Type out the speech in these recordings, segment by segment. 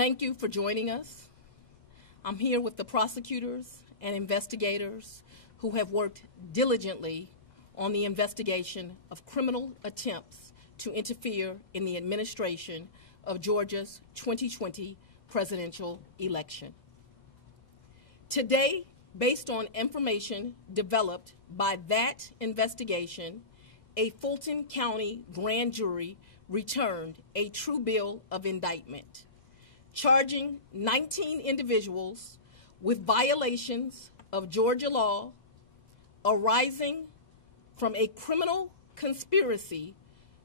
Thank you for joining us. I'm here with the prosecutors and investigators who have worked diligently on the investigation of criminal attempts to interfere in the administration of Georgia's 2020 presidential election. Today, based on information developed by that investigation, a Fulton County grand jury returned a true bill of indictment, charging 19 individuals with violations of Georgia law arising from a criminal conspiracy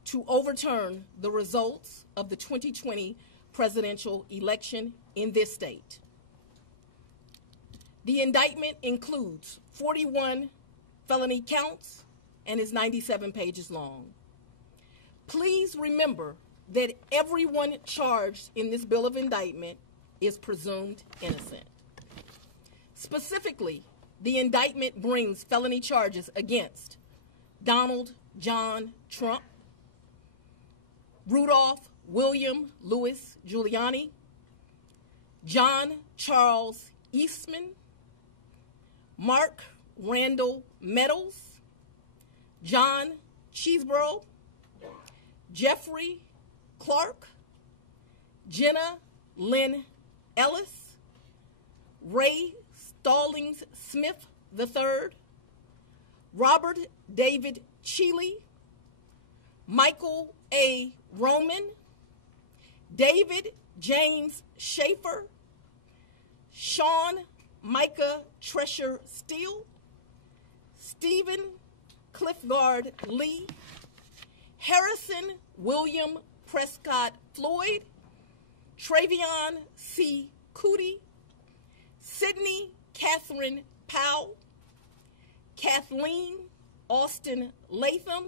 to overturn the results of the 2020 presidential election in this state. The indictment includes 41 felony counts and is 97 pages long. Please remember that everyone charged in this bill of indictment is presumed innocent. Specifically, the indictment brings felony charges against Donald John Trump, Rudolph William Louis Giuliani, John Charles Eastman, Mark Randall Meadows, John Cheeseborough, Jeffrey Clark, Jenna Lynn Ellis, Ray Stallings Smith III, Robert David Cheeley, Michael A. Roman, David James Schaefer, Sean Micah Tresher Steele, Stephen Cliffgard Lee, Harrison William Prescott Floyd, Travion C. Cootie, Sydney Catherine Powell, Kathleen Austin Latham,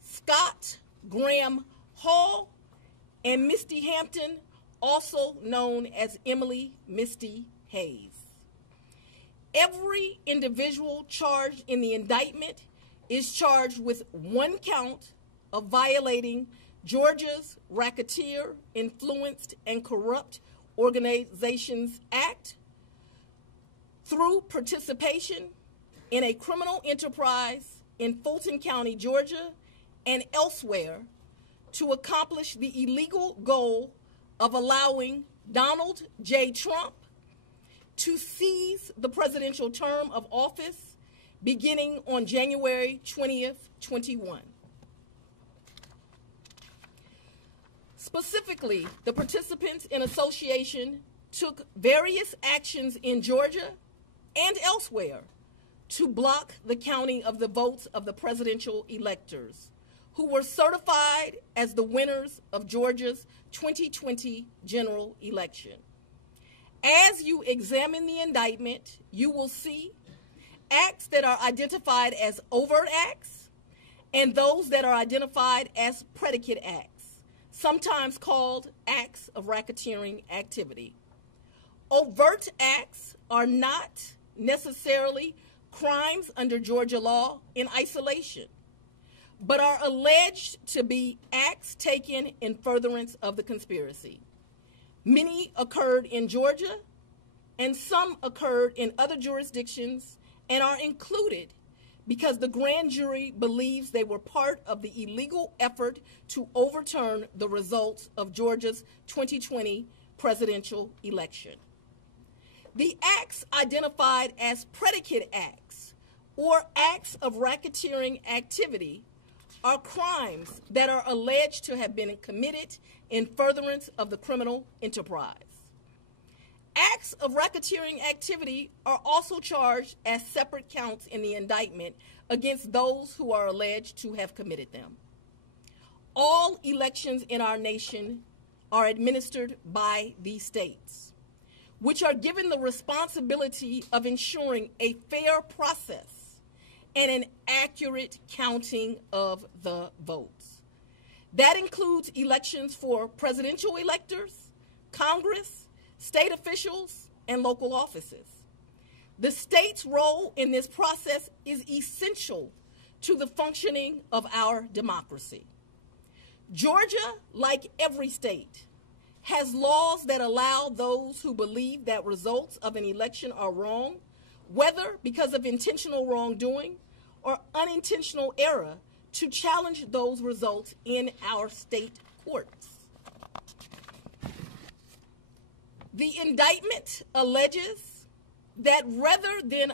Scott Graham Hall, and Misty Hampton, also known as Emily Misty Hayes. Every individual charged in the indictment is charged with one count of violating Georgia's Racketeer, Influenced, and Corrupt Organizations Act through participation in a criminal enterprise in Fulton County, Georgia, and elsewhere to accomplish the illegal goal of allowing Donald J. Trump to seize the presidential term of office beginning on January 20th, 21. Specifically, the participants in association took various actions in Georgia and elsewhere to block the counting of the votes of the presidential electors who were certified as the winners of Georgia's 2020 general election. As you examine the indictment, you will see acts that are identified as overt acts and those that are identified as predicate acts, sometimes called acts of racketeering activity. Overt acts are not necessarily crimes under Georgia law in isolation, but are alleged to be acts taken in furtherance of the conspiracy. Many occurred in Georgia, and some occurred in other jurisdictions and are included because the grand jury believes they were part of the illegal effort to overturn the results of Georgia's 2020 presidential election. The acts identified as predicate acts or acts of racketeering activity are crimes that are alleged to have been committed in furtherance of the criminal enterprise. Acts of racketeering activity are also charged as separate counts in the indictment against those who are alleged to have committed them. All elections in our nation are administered by these states, which are given the responsibility of ensuring a fair process and an accurate counting of the votes. That includes elections for presidential electors, Congress, state officials, and local offices. The state's role in this process is essential to the functioning of our democracy. Georgia, like every state, has laws that allow those who believe that results of an election are wrong, whether because of intentional wrongdoing or unintentional error, to challenge those results in our state courts. The indictment alleges that rather than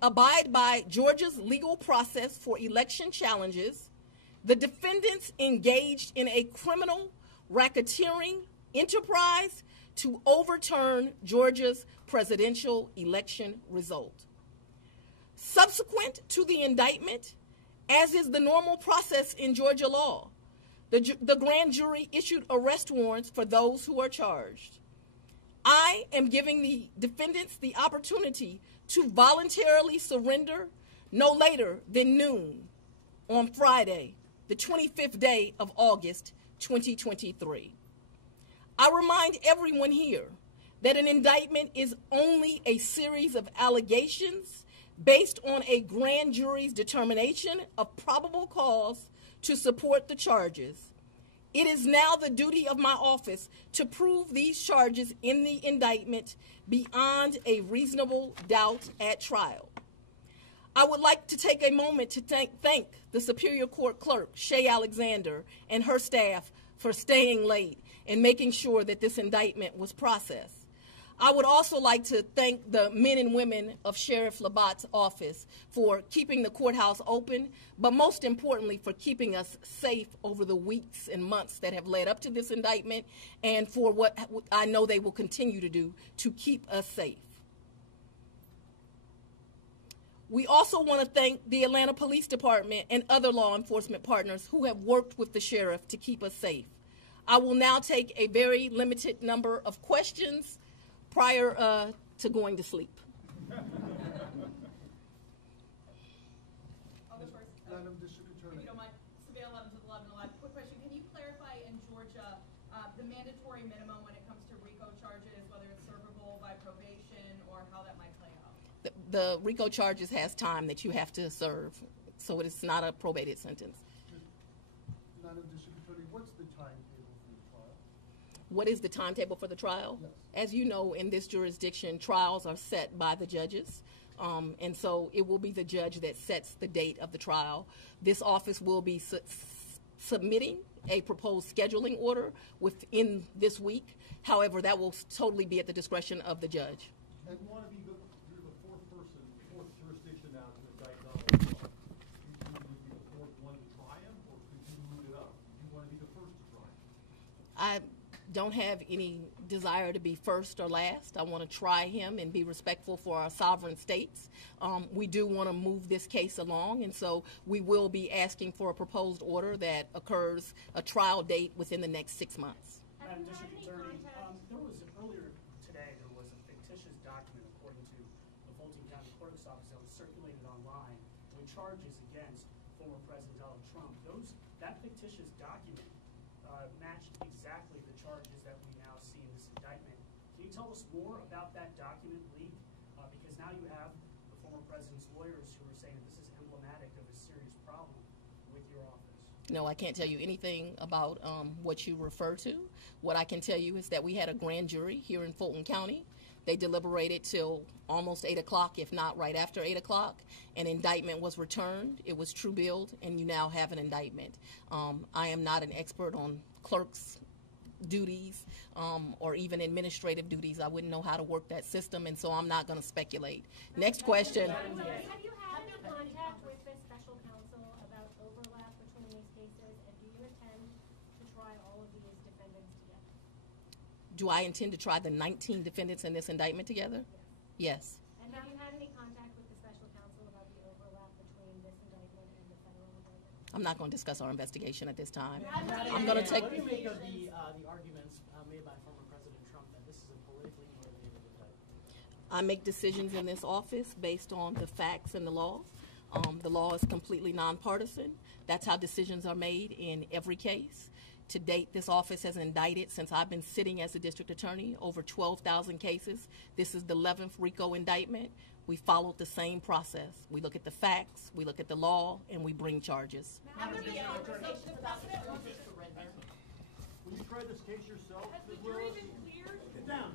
abide by Georgia's legal process for election challenges, the defendants engaged in a criminal racketeering enterprise to overturn Georgia's presidential election result. Subsequent to the indictment, as is the normal process in Georgia law, the grand jury issued arrest warrants for those who are charged. I am giving the defendants the opportunity to voluntarily surrender no later than noon on Friday, the 25th day of August, 2023. I remind everyone here that an indictment is only a series of allegations based on a grand jury's determination of probable cause to support the charges. It is now the duty of my office to prove these charges in the indictment beyond a reasonable doubt at trial. I would like to take a moment to thank the Superior Court Clerk, Shay Alexander, and her staff for staying late and making sure that this indictment was processed. I would also like to thank the men and women of Sheriff Labatt's office for keeping the courthouse open, but most importantly for keeping us safe over the weeks and months that have led up to this indictment, and for what I know they will continue to do to keep us safe. We also want to thank the Atlanta Police Department and other law enforcement partners who have worked with the sheriff to keep us safe. I will now take a very limited number of questions prior to going to sleep. Madam District Attorney. If you don't mind, Surveil 11 to 11 alive. Quick question. Can you clarify in Georgia the mandatory minimum when it comes to RICO charges, whether it's servable by probation or how that might play out? The RICO charges has time that you have to serve, so it's not a probated sentence. Madam District Attorney, what's the timetable for the trial? What is the timetable for the trial? Yes. As you know, in this jurisdiction, trials are set by the judges, and so it will be the judge that sets the date of the trial. This office will be submitting a proposed scheduling order within this week. However, that will totally be at the discretion of the judge. And you want to be you're the fourth person, fourth jurisdiction now to indict Donald Trump. You would be the fourth one to try him, or could you move it up? You want to be the first to try him? I don't have any desire to be first or last. I want to try him and be respectful for our sovereign states. We do want to move this case along, and so we will be asking for a proposed order that occurs a trial date within the next 6 months. Madam District Attorney, earlier today there was a fictitious document, according to the Fulton County Clerk's Office, that was circulated online with charges against former President Donald Trump. That fictitious document matched exactly the charges that we now see in this indictment. Can you tell us more about that document leak? Because now you have the former president's lawyers who are saying that this is emblematic of a serious problem with your office. No, I can't tell you anything about what you refer to. What I can tell you is that we had a grand jury here in Fulton County. They deliberated till almost 8 o'clock, if not right after 8 o'clock. An indictment was returned. It was true billed, and you now have an indictment. I am not an expert on clerks' duties or even administrative duties. I wouldn't know how to work that system, and so I'm not going to speculate. Next question. Have you had any contact with the special counsel about overlap between these cases, and do you intend to try all of these defendants together? Do I intend to try the 19 defendants in this indictment together? Yes. Yes. And have you had any contact with the special counsel about the overlap between this indictment and the federal indictment? I'm not going to discuss our investigation at this time. I'm going to take. What do you make of the arguments made by former President Trump that this is a politically motivated indictment? I make decisions in this office based on the facts and the law. The law is completely nonpartisan. That's how decisions are made in every case. To date, this office has indicted, since I've been sitting as a district attorney, over 12,000 cases. This is the 11th RICO indictment. We followed the same process. We look at the facts, we look at the law, and we bring charges. Will When you tried this case yourself, Has the Ms. jury Willis? been cleared? Get down.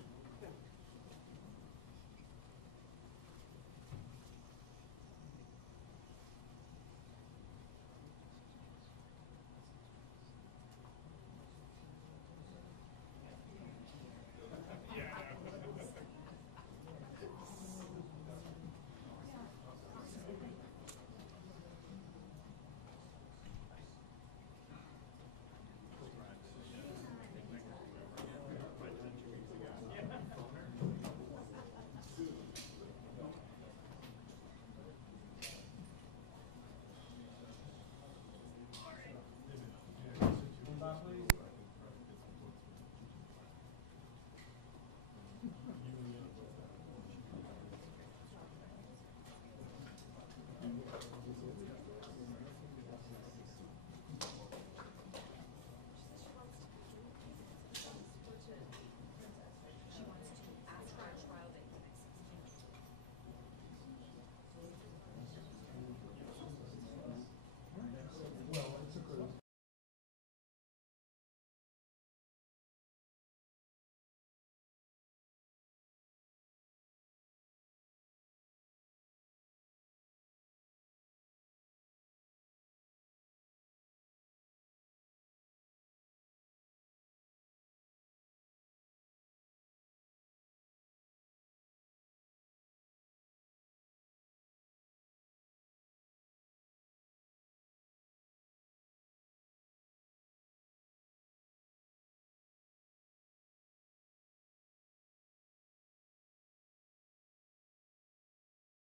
Please.